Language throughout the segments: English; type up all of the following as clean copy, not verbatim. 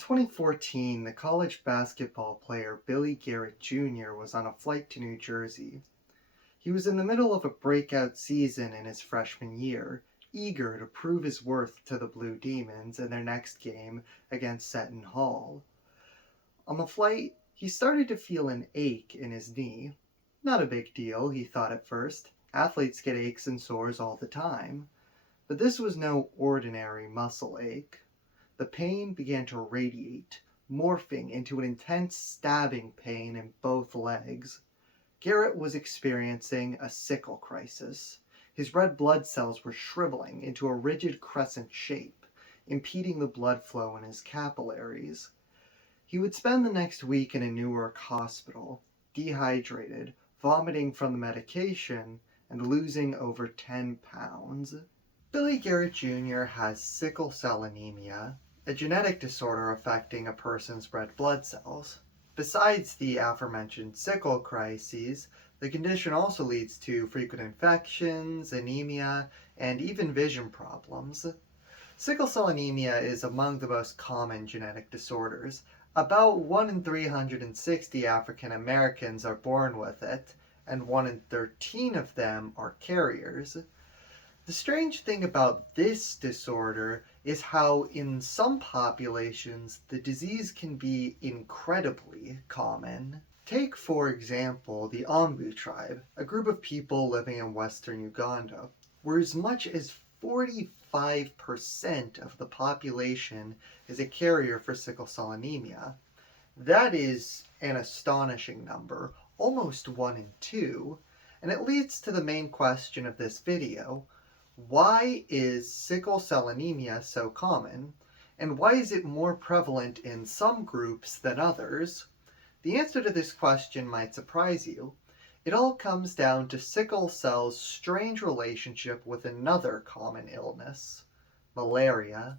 2014, the college basketball player Billy Garrett Jr. was on a flight to New Jersey. He was in the middle of a breakout season in his freshman year, eager to prove his worth to the Blue Demons in their next game against Seton Hall. On the flight, he started to feel an ache in his knee. Not a big deal, he thought at first. Athletes get aches and sores all the time. But this was no ordinary muscle ache. The pain began to radiate, morphing into an intense stabbing pain in both legs. Garrett was experiencing a sickle crisis. His red blood cells were shriveling into a rigid crescent shape, impeding the blood flow in his capillaries. He would spend the next week in a Newark hospital, dehydrated, vomiting from the medication, and losing over 10 pounds. Billy Garrett Jr. has sickle cell anemia, a genetic disorder affecting a person's red blood cells. Besides the aforementioned sickle crises, the condition also leads to frequent infections, anemia, and even vision problems. Sickle cell anemia is among the most common genetic disorders. About 1 in 360 African Americans are born with it, and 1 in 13 of them are carriers. The strange thing about this disorder is how in some populations the disease can be incredibly common. Take, for example, the Ambu tribe, a group of people living in western Uganda, where as much as 45% of the population is a carrier for sickle cell anemia. That is an astonishing number, almost 1 in 2, and it leads to the main question of this video. Why is sickle cell anemia so common, and why is it more prevalent in some groups than others? The answer to this question might surprise you. It all comes down to sickle cell's strange relationship with another common illness, malaria.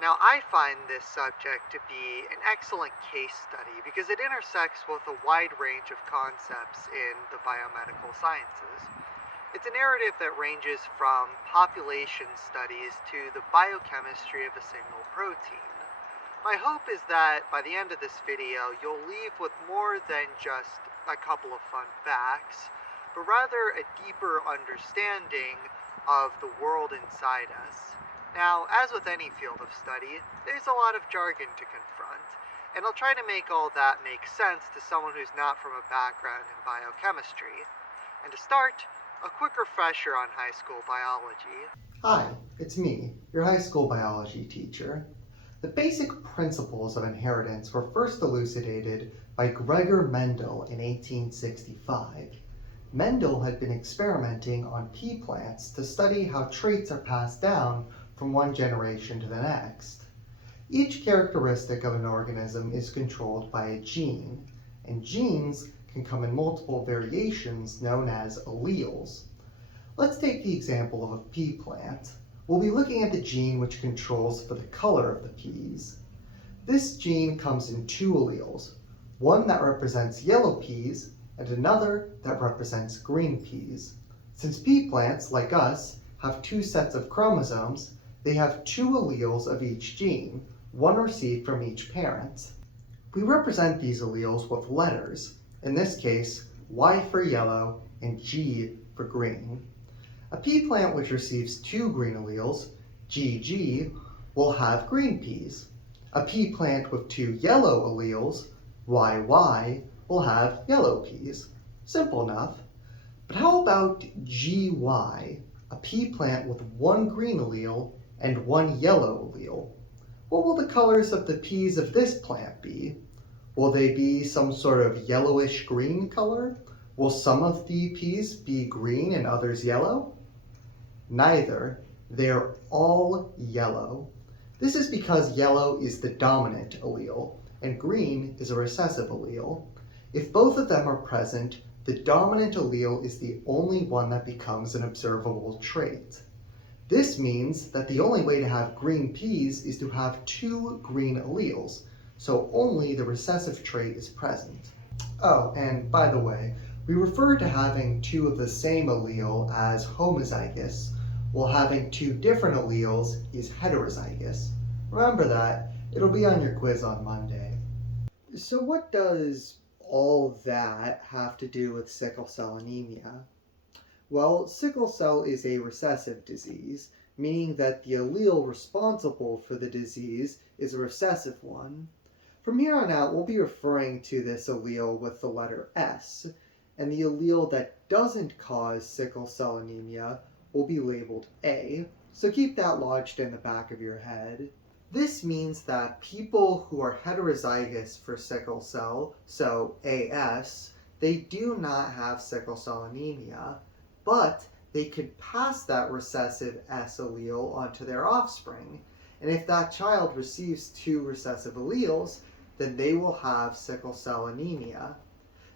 Now, I find this subject to be an excellent case study because it intersects with a wide range of concepts in the biomedical sciences. It's a narrative that ranges from population studies to the biochemistry of a single protein. My hope is that by the end of this video, you'll leave with more than just a couple of fun facts, but rather a deeper understanding of the world inside us. Now, as with any field of study, there's a lot of jargon to confront, and I'll try to make all that make sense to someone who's not from a background in biochemistry. And to start, a quick refresher on high school biology. Hi, it's me, your high school biology teacher. The basic principles of inheritance were first elucidated by Gregor Mendel in 1865. Mendel had been experimenting on pea plants to study how traits are passed down from one generation to the next. Each characteristic of an organism is controlled by a gene, and genes can come in multiple variations known as alleles. Let's take the example of a pea plant. We'll be looking at the gene which controls for the color of the peas. This gene comes in 2 alleles, one that represents yellow peas and another that represents green peas. Since pea plants, like us, have 2 sets of chromosomes, they have 2 alleles of each gene, one received from each parent. We represent these alleles with letters, in this case, Y for yellow and G for green. A pea plant which receives 2 green alleles, GG, will have green peas. A pea plant with 2 yellow alleles, YY, will have yellow peas. Simple enough. But how about GY, a pea plant with 1 green allele and 1 yellow allele? What will the colors of the peas of this plant be? Will they be some sort of yellowish green color? Will some of the peas be green and others yellow? Neither. They are all yellow. This is because yellow is the dominant allele, and green is a recessive allele. If both of them are present, the dominant allele is the only one that becomes an observable trait. This means that the only way to have green peas is to have two green alleles, so only the recessive trait is present. Oh, and by the way, we refer to having two of the same allele as homozygous, while having two different alleles is heterozygous. Remember that, it'll be on your quiz on Monday. So what does all that have to do with sickle cell anemia? Well, sickle cell is a recessive disease, meaning that the allele responsible for the disease is a recessive one. From here on out, we'll be referring to this allele with the letter S, and the allele that doesn't cause sickle cell anemia will be labeled A, so keep that lodged in the back of your head. This means that people who are heterozygous for sickle cell, so AS, they do not have sickle cell anemia, but they could pass that recessive S allele onto their offspring. And if that child receives two recessive alleles, then they will have sickle cell anemia.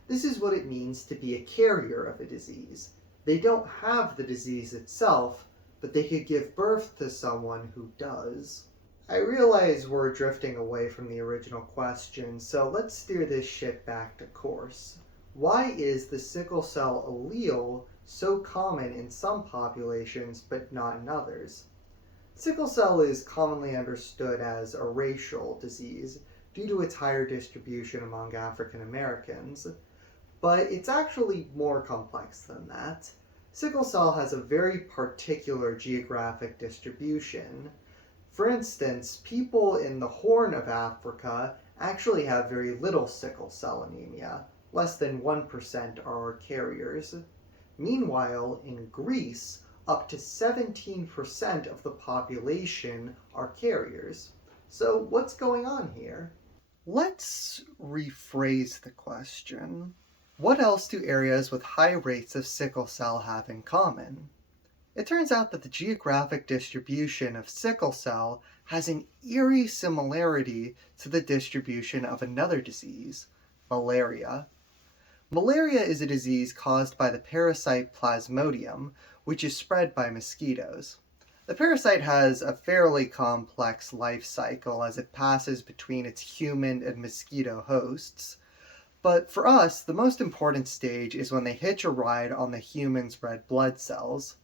This is what it means to be a carrier of a disease. They don't have the disease itself, but they could give birth to someone who does. I realize we're drifting away from the original question, so let's steer this ship back to course. Why is the sickle cell allele so common in some populations but not in others? Sickle cell is commonly understood as a racial disease due to its higher distribution among African Americans, but it's actually more complex than that. Sickle cell has a very particular geographic distribution. For instance, people in the Horn of Africa actually have very little sickle cell anemia. Less than 1% are carriers. Meanwhile, in Greece, up to 17% of the population are carriers. So what's going on here? Let's rephrase the question. What else do areas with high rates of sickle cell have in common? It turns out that the geographic distribution of sickle cell has an eerie similarity to the distribution of another disease, malaria. Malaria is a disease caused by the parasite Plasmodium, which is spread by mosquitoes. The parasite has a fairly complex life cycle as it passes between its human and mosquito hosts. But for us, the most important stage is when they hitch a ride on the human's red blood cells.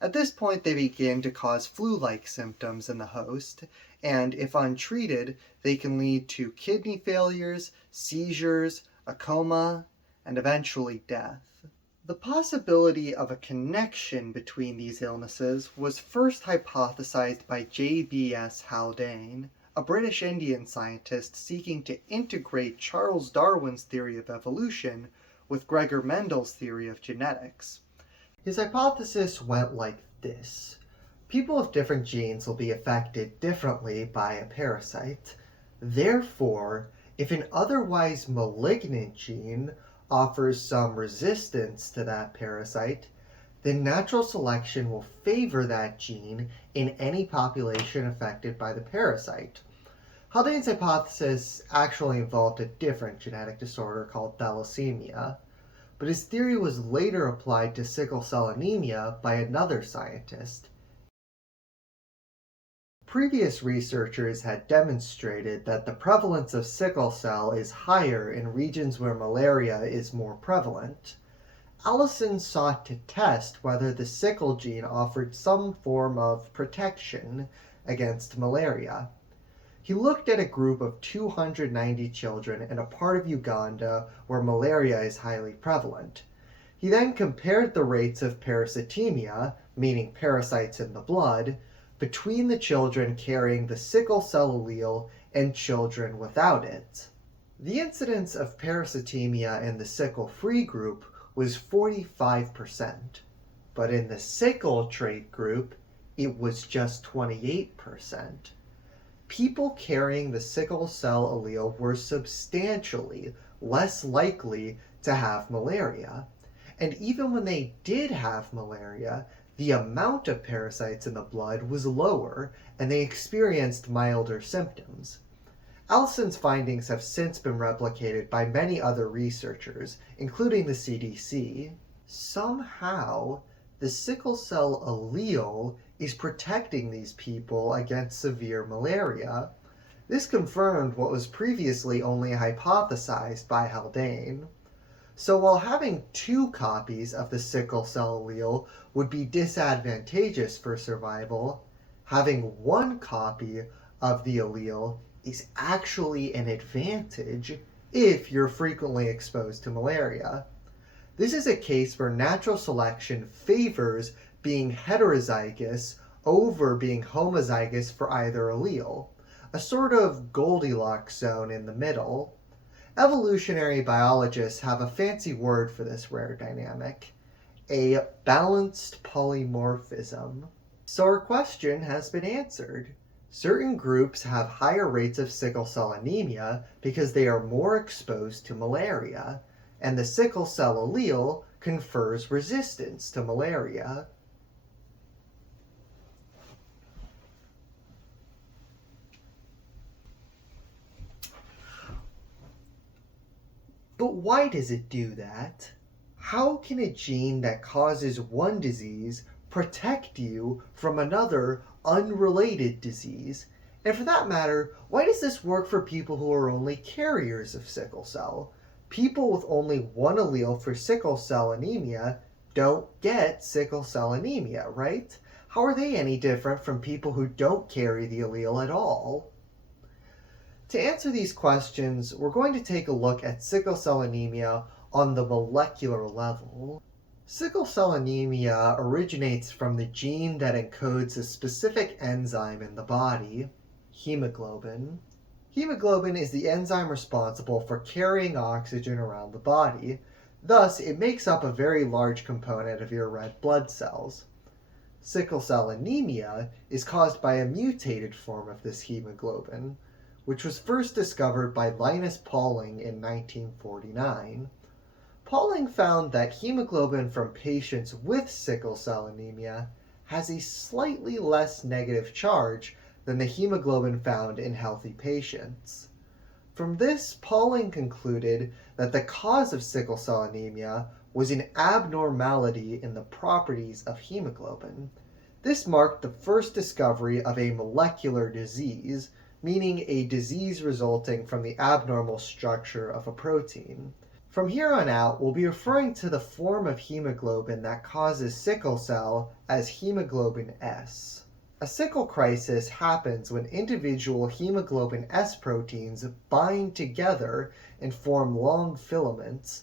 At this point, they begin to cause flu-like symptoms in the host, and if untreated, they can lead to kidney failures, seizures, a coma, and eventually death. The possibility of a connection between these illnesses was first hypothesized by J.B.S. Haldane, a British Indian scientist seeking to integrate Charles Darwin's theory of evolution with Gregor Mendel's theory of genetics. His hypothesis went like this. People with different genes will be affected differently by a parasite. Therefore, if an otherwise malignant gene offers some resistance to that parasite, then natural selection will favor that gene in any population affected by the parasite. Haldane's hypothesis actually involved a different genetic disorder called thalassemia, but his theory was later applied to sickle cell anemia by another scientist. Previous researchers had demonstrated that the prevalence of sickle cell is higher in regions where malaria is more prevalent. Allison sought to test whether the sickle gene offered some form of protection against malaria. He looked at a group of 290 children in a part of Uganda where malaria is highly prevalent. He then compared the rates of parasitemia, meaning parasites in the blood, between the children carrying the sickle cell allele and children without it. The incidence of parasitemia in the sickle-free group was 45%, but in the sickle trait group, it was just 28%. People carrying the sickle cell allele were substantially less likely to have malaria, and even when they did have malaria, the amount of parasites in the blood was lower, and they experienced milder symptoms. Allison's findings have since been replicated by many other researchers, including the CDC. Somehow, the sickle cell allele is protecting these people against severe malaria. This confirmed what was previously only hypothesized by Haldane. So while having two copies of the sickle cell allele would be disadvantageous for survival, having one copy of the allele is actually an advantage if you're frequently exposed to malaria. This is a case where natural selection favors being heterozygous over being homozygous for either allele, a sort of Goldilocks zone in the middle. Evolutionary biologists have a fancy word for this rare dynamic, a balanced polymorphism. So our question has been answered. Certain groups have higher rates of sickle cell anemia because they are more exposed to malaria, and the sickle cell allele confers resistance to malaria. But why does it do that? How can a gene that causes one disease protect you from another unrelated disease? And for that matter, why does this work for people who are only carriers of sickle cell? People with only one allele for sickle cell anemia don't get sickle cell anemia, right? How are they any different from people who don't carry the allele at all? To answer these questions, we're going to take a look at sickle cell anemia on the molecular level. Sickle cell anemia originates from the gene that encodes a specific enzyme in the body, hemoglobin. Hemoglobin is the enzyme responsible for carrying oxygen around the body. Thus, it makes up a very large component of your red blood cells. Sickle cell anemia is caused by a mutated form of this hemoglobin, which was first discovered by Linus Pauling in 1949. Pauling found that hemoglobin from patients with sickle cell anemia has a slightly less negative charge than the hemoglobin found in healthy patients. From this, Pauling concluded that the cause of sickle cell anemia was an abnormality in the properties of hemoglobin. This marked the first discovery of a molecular disease, meaning a disease resulting from the abnormal structure of a protein. From here on out, we'll be referring to the form of hemoglobin that causes sickle cell as hemoglobin S. A sickle crisis happens when individual hemoglobin S proteins bind together and form long filaments,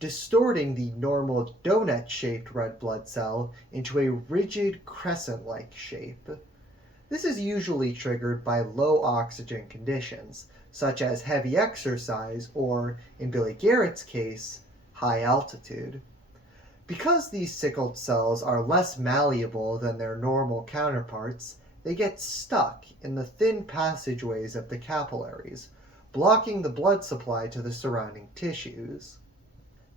distorting the normal donut-shaped red blood cell into a rigid crescent-like shape. This is usually triggered by low oxygen conditions, such as heavy exercise or, in Billy Garrett's case, high altitude. Because these sickled cells are less malleable than their normal counterparts, they get stuck in the thin passageways of the capillaries, blocking the blood supply to the surrounding tissues.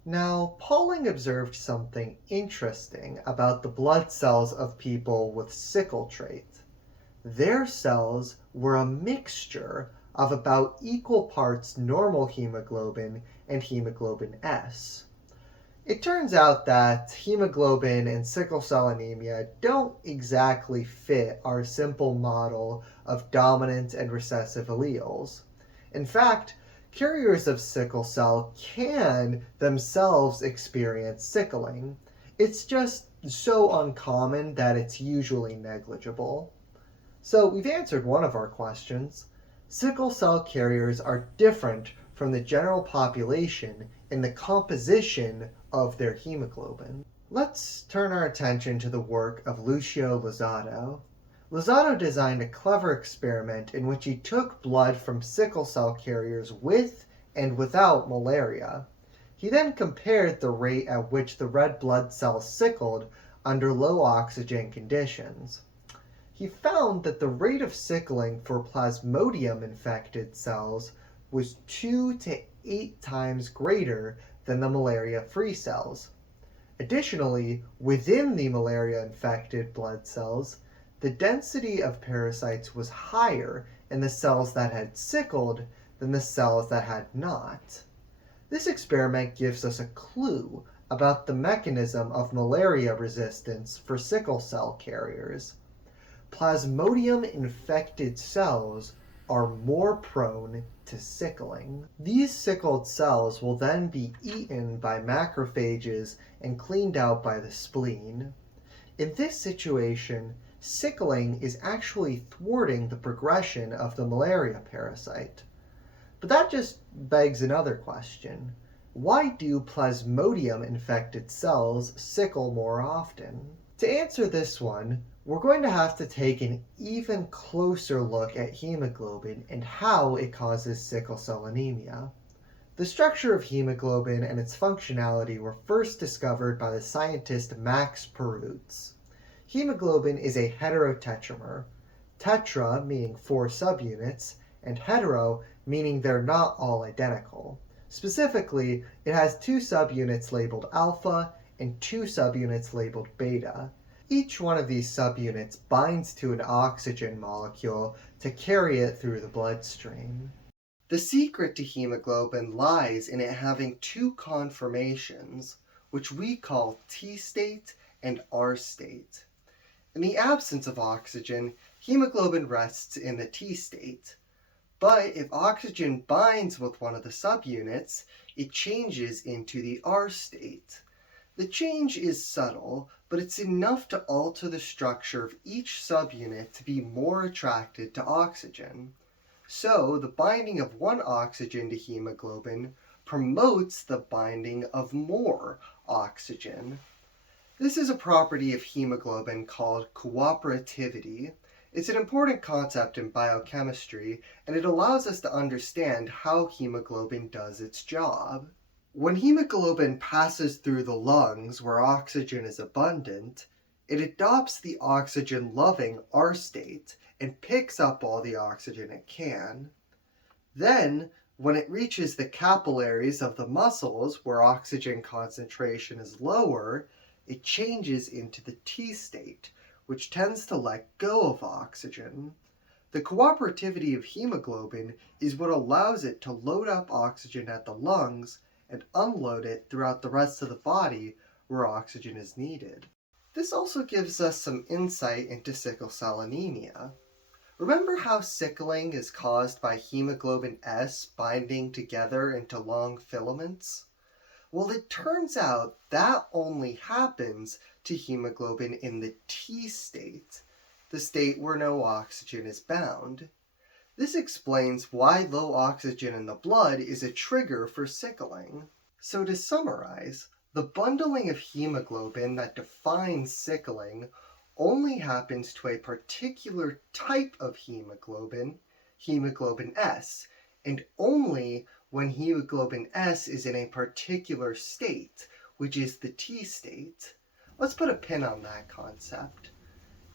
Now, Pauling observed something interesting about the blood cells of people with sickle trait. Their cells were a mixture of about equal parts normal hemoglobin and hemoglobin S. It turns out that hemoglobin and sickle cell anemia don't exactly fit our simple model of dominant and recessive alleles. In fact, carriers of sickle cell can themselves experience sickling. It's just so uncommon that it's usually negligible. So we've answered one of our questions. Sickle cell carriers are different from the general population in the composition of their hemoglobin. Let's turn our attention to the work of Lucio Lozado. Lozado designed a clever experiment in which he took blood from sickle cell carriers with and without malaria. He then compared the rate at which the red blood cells sickled under low oxygen conditions. He found that the rate of sickling for Plasmodium-infected cells was 2 to 8 times greater than the malaria-free cells. Additionally, within the malaria-infected blood cells, the density of parasites was higher in the cells that had sickled than the cells that had not. This experiment gives us a clue about the mechanism of malaria resistance for sickle cell carriers. Plasmodium-infected cells are more prone to sickling. These sickled cells will then be eaten by macrophages and cleaned out by the spleen. In this situation, sickling is actually thwarting the progression of the malaria parasite. But that just begs another question. Why do plasmodium infected cells sickle more often? To answer this one, we're going to have to take an even closer look at hemoglobin and how it causes sickle cell anemia. The structure of hemoglobin and its functionality were first discovered by the scientist Max Perutz. Hemoglobin is a heterotetramer, tetra meaning 4 subunits, and hetero meaning they're not all identical. Specifically, it has 2 subunits labeled alpha and 2 subunits labeled beta. Each one of these subunits binds to an oxygen molecule to carry it through the bloodstream. The secret to hemoglobin lies in it having 2 conformations, which we call T state and R state. In the absence of oxygen, hemoglobin rests in the T state. But if oxygen binds with one of the subunits, it changes into the R state. The change is subtle, but it's enough to alter the structure of each subunit to be more attracted to oxygen. So the binding of one oxygen to hemoglobin promotes the binding of more oxygen. This is a property of hemoglobin called cooperativity. It's an important concept in biochemistry, and it allows us to understand how hemoglobin does its job. When hemoglobin passes through the lungs where oxygen is abundant, it adopts the oxygen-loving R state and picks up all the oxygen it can. Then, when it reaches the capillaries of the muscles where oxygen concentration is lower, it changes into the T state, which tends to let go of oxygen. The cooperativity of hemoglobin is what allows it to load up oxygen at the lungs and unload it throughout the rest of the body where oxygen is needed. This also gives us some insight into sickle cell anemia. Remember how sickling is caused by hemoglobin S binding together into long filaments? Well, it turns out that only happens to hemoglobin in the T state, the state where no oxygen is bound. This explains why low oxygen in the blood is a trigger for sickling. So to summarize, the bundling of hemoglobin that defines sickling only happens to a particular type of hemoglobin, hemoglobin S, and only when hemoglobin S is in a particular state, which is the T state. Let's put a pin on that concept.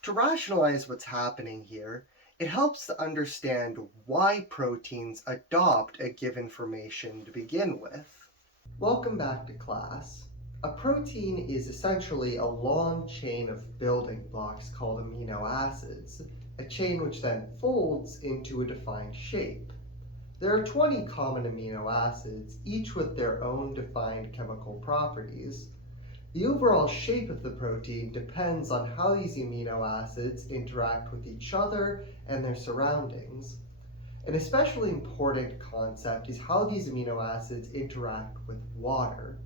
To rationalize what's happening here, it helps to understand why proteins adopt a given formation to begin with. Welcome back to class. A protein is essentially a long chain of building blocks called amino acids, a chain which then folds into a defined shape. There are 20 common amino acids, each with their own defined chemical properties. The overall shape of the protein depends on how these amino acids interact with each other and their surroundings. An especially important concept is how these amino acids interact with water.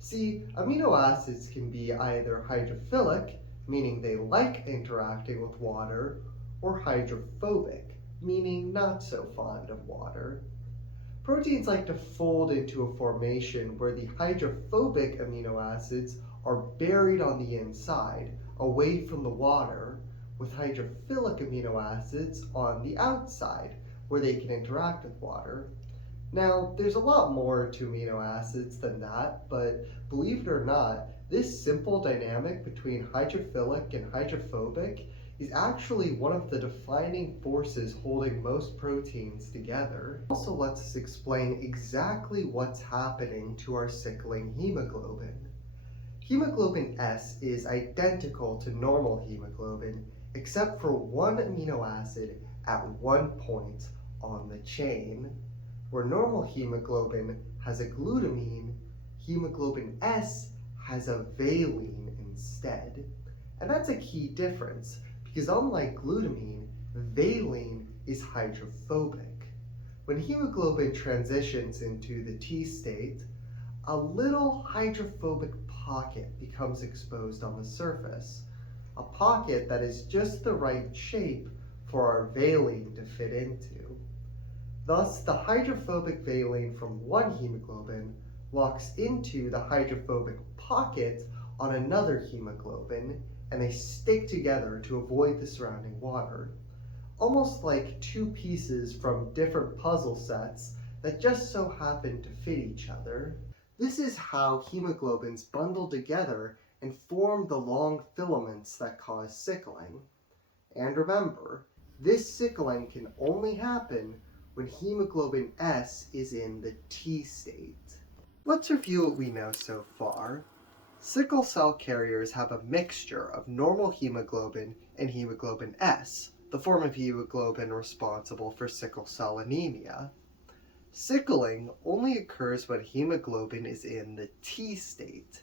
See, amino acids can be either hydrophilic, meaning they like interacting with water, or hydrophobic, meaning not so fond of water. Proteins like to fold into a formation where the hydrophobic amino acids are buried on the inside, away from the water, with hydrophilic amino acids on the outside, where they can interact with water. Now, there's a lot more to amino acids than that, but believe it or not, this simple dynamic between hydrophilic and hydrophobic is actually one of the defining forces holding most proteins together. It also lets us explain exactly what's happening to our sickling hemoglobin. Hemoglobin S is identical to normal hemoglobin, except for one amino acid at one point on the chain. Where normal hemoglobin has a glutamine, hemoglobin S has a valine instead. And that's a key difference, because unlike glutamine, valine is hydrophobic. When hemoglobin transitions into the T state, a little hydrophobic pocket becomes exposed on the surface, a pocket that is just the right shape for our valine to fit into. Thus, the hydrophobic valine from one hemoglobin locks into the hydrophobic pocket on another hemoglobin, and they stick together to avoid the surrounding water, almost like two pieces from different puzzle sets that just so happen to fit each other. This is how hemoglobins bundle together and form the long filaments that cause sickling. And remember, this sickling can only happen when hemoglobin S is in the T state. Let's review what we know so far. Sickle cell carriers have a mixture of normal hemoglobin and hemoglobin S, the form of hemoglobin responsible for sickle cell anemia. Sickling only occurs when hemoglobin is in the T state,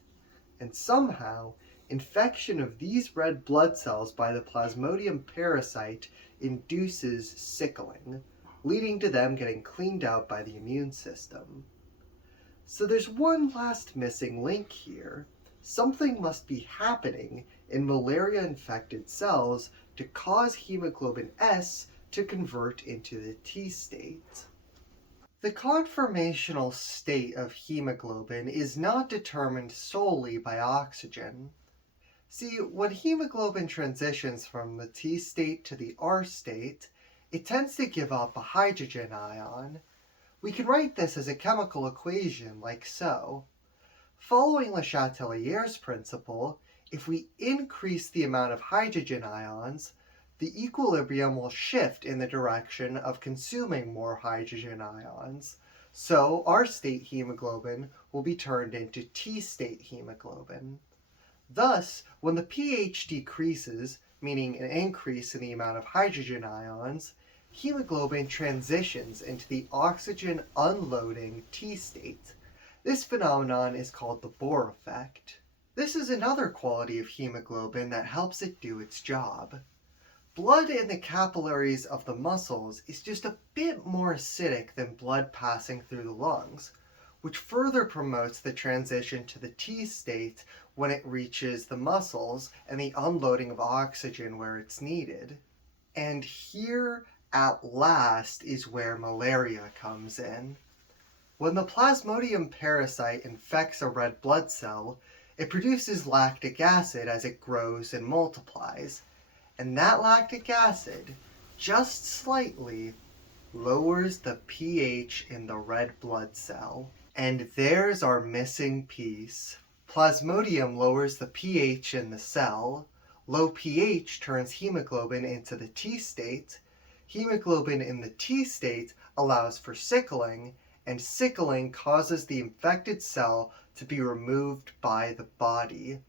and somehow infection of these red blood cells by the Plasmodium parasite induces sickling, leading to them getting cleaned out by the immune system. So there's one last missing link here. Something must be happening in malaria-infected cells to cause hemoglobin S to convert into the T state. The conformational state of hemoglobin is not determined solely by oxygen. See, when hemoglobin transitions from the T state to the R state, it tends to give up a hydrogen ion. We can write this as a chemical equation like so. Following Le Chatelier's principle, if we increase the amount of hydrogen ions, the equilibrium will shift in the direction of consuming more hydrogen ions. So R state hemoglobin will be turned into T state hemoglobin. Thus, when the pH decreases, meaning an increase in the amount of hydrogen ions, hemoglobin transitions into the oxygen unloading T state. This phenomenon is called the Bohr effect. This is another quality of hemoglobin that helps it do its job. Blood in the capillaries of the muscles is just a bit more acidic than blood passing through the lungs, which further promotes the transition to the T state when it reaches the muscles and the unloading of oxygen where it's needed. And here, at last, is where malaria comes in. When the Plasmodium parasite infects a red blood cell, it produces lactic acid as it grows and multiplies, and that lactic acid, just slightly, lowers the pH in the red blood cell. And there's our missing piece. Plasmodium lowers the pH in the cell. Low pH turns hemoglobin into the T state. Hemoglobin in the T state allows for sickling, and sickling causes the infected cell to be removed by the body.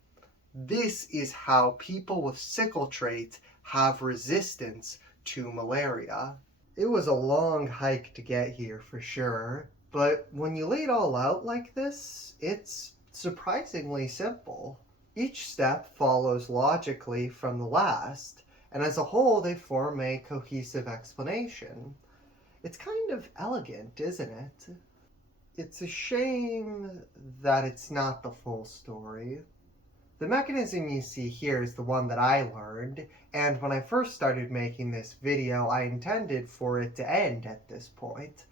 This is how people with sickle trait have resistance to malaria. It was a long hike to get here for sure, but when you lay it all out like this, it's surprisingly simple. Each step follows logically from the last, and as a whole they form a cohesive explanation. It's kind of elegant, isn't it? It's a shame that it's not the full story. The mechanism you see here is the one that I learned, and when I first started making this video, I intended for it to end at this point.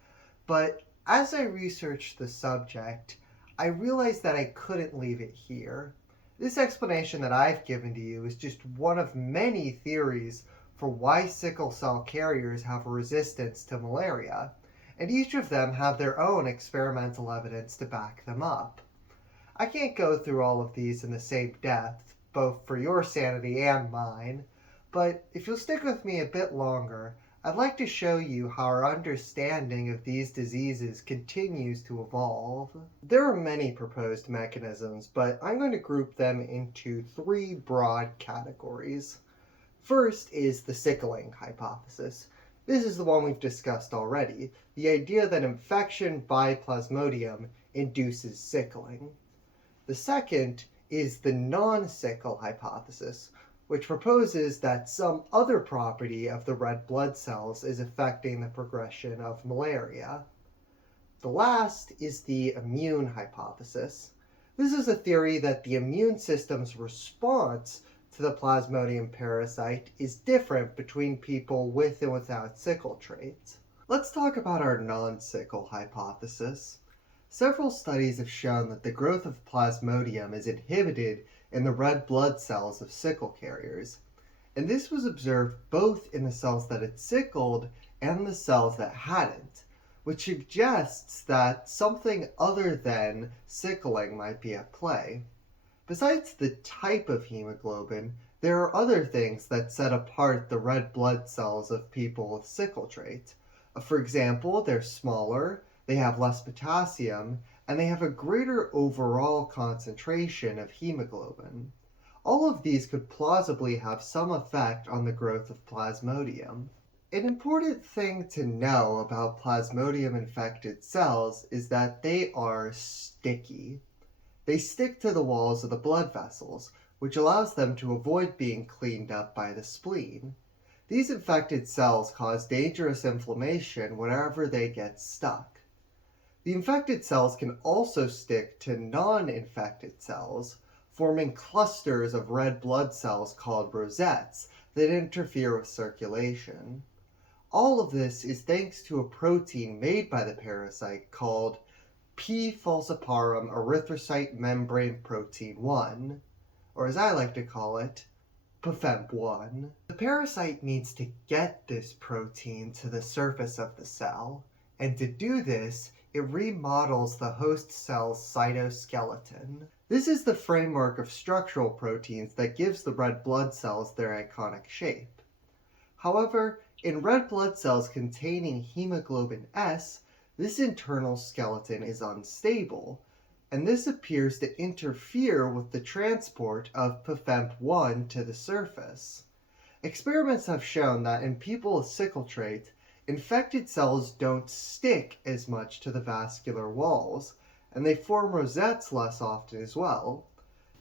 But as I researched the subject, I realized that I couldn't leave it here. This explanation that I've given to you is just one of many theories for why sickle cell carriers have a resistance to malaria, and each of them have their own experimental evidence to back them up. I can't go through all of these in the same depth, both for your sanity and mine, but if you'll stick with me a bit longer, I'd like to show you how our understanding of these diseases continues to evolve. There are many proposed mechanisms, but I'm going to group them into three broad categories. First is the sickling hypothesis. This is the one we've discussed already, the idea that infection by Plasmodium induces sickling. The second is the non-sickle hypothesis, which proposes that some other property of the red blood cells is affecting the progression of malaria. The last is the immune hypothesis. This is a theory that the immune system's response to the Plasmodium parasite is different between people with and without sickle traits. Let's talk about our non-sickle hypothesis. Several studies have shown that the growth of Plasmodium is inhibited in the red blood cells of sickle carriers, and this was observed both in the cells that had sickled and the cells that hadn't, which suggests that something other than sickling might be at play. Besides the type of hemoglobin, there are other things that set apart the red blood cells of people with sickle trait. For example, they're smaller, they have less potassium, and they have a greater overall concentration of hemoglobin. All of these could plausibly have some effect on the growth of Plasmodium. An important thing to know about Plasmodium-infected cells is that they are sticky. They stick to the walls of the blood vessels, which allows them to avoid being cleaned up by the spleen. These infected cells cause dangerous inflammation wherever they get stuck. The infected cells can also stick to non-infected cells, forming clusters of red blood cells called rosettes that interfere with circulation. All of this is thanks to a protein made by the parasite called P. falciparum erythrocyte membrane protein 1, or as I like to call it, PFEMP1. The parasite needs to get this protein to the surface of the cell, and to do this, it remodels the host cell's cytoskeleton. This is the framework of structural proteins that gives the red blood cells their iconic shape. However, in red blood cells containing hemoglobin S, this internal skeleton is unstable, and this appears to interfere with the transport of PFEMP1 to the surface. Experiments have shown that in people with sickle trait, infected cells don't stick as much to the vascular walls, and they form rosettes less often as well.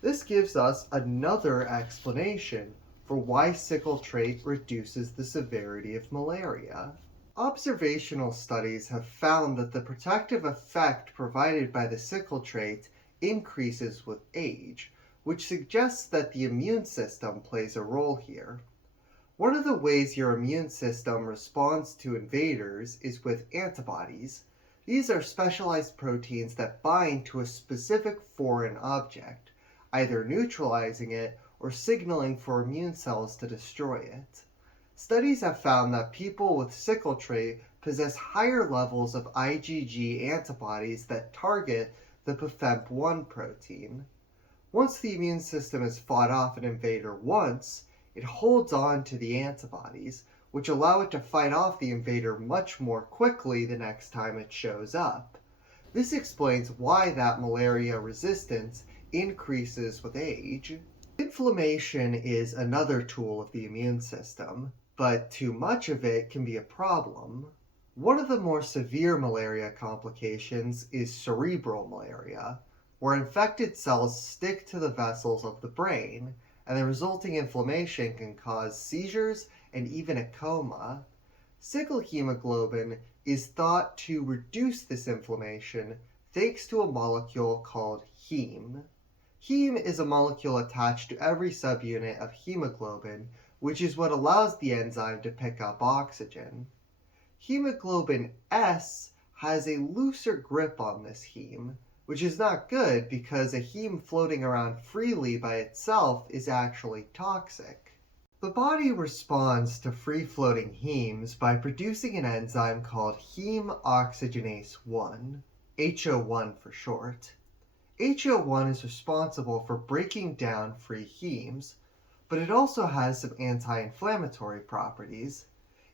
This gives us another explanation for why sickle trait reduces the severity of malaria. Observational studies have found that the protective effect provided by the sickle trait increases with age, which suggests that the immune system plays a role here. One of the ways your immune system responds to invaders is with antibodies. These are specialized proteins that bind to a specific foreign object, either neutralizing it or signaling for immune cells to destroy it. Studies have found that people with sickle trait possess higher levels of IgG antibodies that target the PFEMP1 protein. Once the immune system has fought off an invader once, it holds on to the antibodies, which allow it to fight off the invader much more quickly the next time it shows up. This explains why that malaria resistance increases with age. Inflammation is another tool of the immune system, but too much of it can be a problem. One of the more severe malaria complications is cerebral malaria, where infected cells stick to the vessels of the brain, and the resulting inflammation can cause seizures and even a coma. Sickle hemoglobin is thought to reduce this inflammation thanks to a molecule called heme. Heme is a molecule attached to every subunit of hemoglobin, which is what allows the enzyme to pick up oxygen. Hemoglobin S has a looser grip on this heme, which is not good because a heme floating around freely by itself is actually toxic. The body responds to free-floating hemes by producing an enzyme called heme oxygenase 1, HO1 for short. HO1 is responsible for breaking down free hemes, but it also has some anti-inflammatory properties.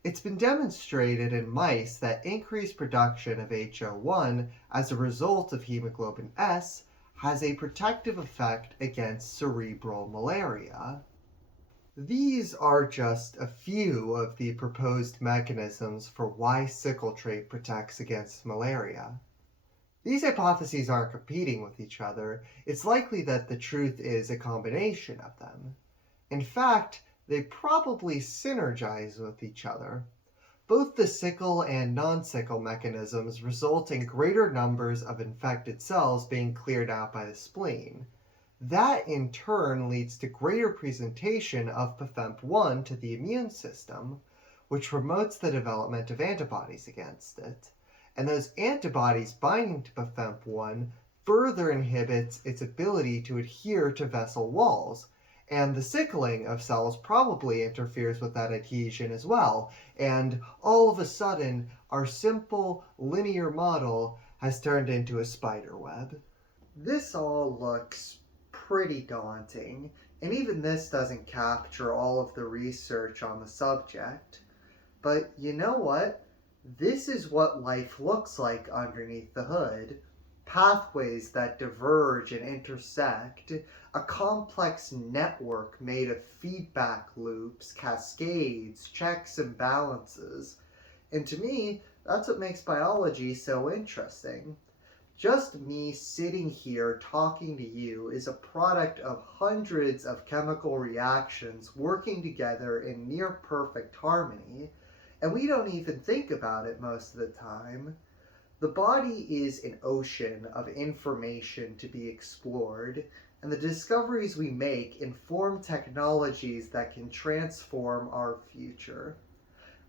It's been demonstrated in mice that increased production of HO1 as a result of hemoglobin S has a protective effect against cerebral malaria. These are just a few of the proposed mechanisms for why sickle trait protects against malaria. These hypotheses aren't competing with each other. It's likely that the truth is a combination of them. In fact, they probably synergize with each other. Both the sickle and non-sickle mechanisms result in greater numbers of infected cells being cleared out by the spleen. That in turn leads to greater presentation of PFEMP1 to the immune system, which promotes the development of antibodies against it. And those antibodies binding to PFEMP1 further inhibits its ability to adhere to vessel walls, and the sickling of cells probably interferes with that adhesion as well, and all of a sudden our simple linear model has turned into a spider web. This all looks pretty daunting, and even this doesn't capture all of the research on the subject. But you know what? This is what life looks like underneath the hood. Pathways that diverge and intersect, a complex network made of feedback loops, cascades, checks and balances. And to me, that's what makes biology so interesting. Just me sitting here talking to you is a product of hundreds of chemical reactions working together in near perfect harmony, and we don't even think about it most of the time. The body is an ocean of information to be explored, and the discoveries we make inform technologies that can transform our future.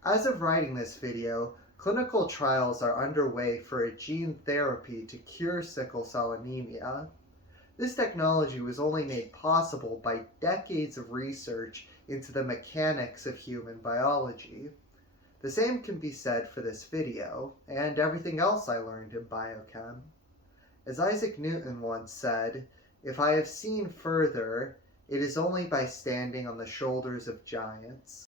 As of writing this video, clinical trials are underway for a gene therapy to cure sickle cell anemia. This technology was only made possible by decades of research into the mechanics of human biology. The same can be said for this video, and everything else I learned in biochem. As Isaac Newton once said, "If I have seen further, it is only by standing on the shoulders of giants."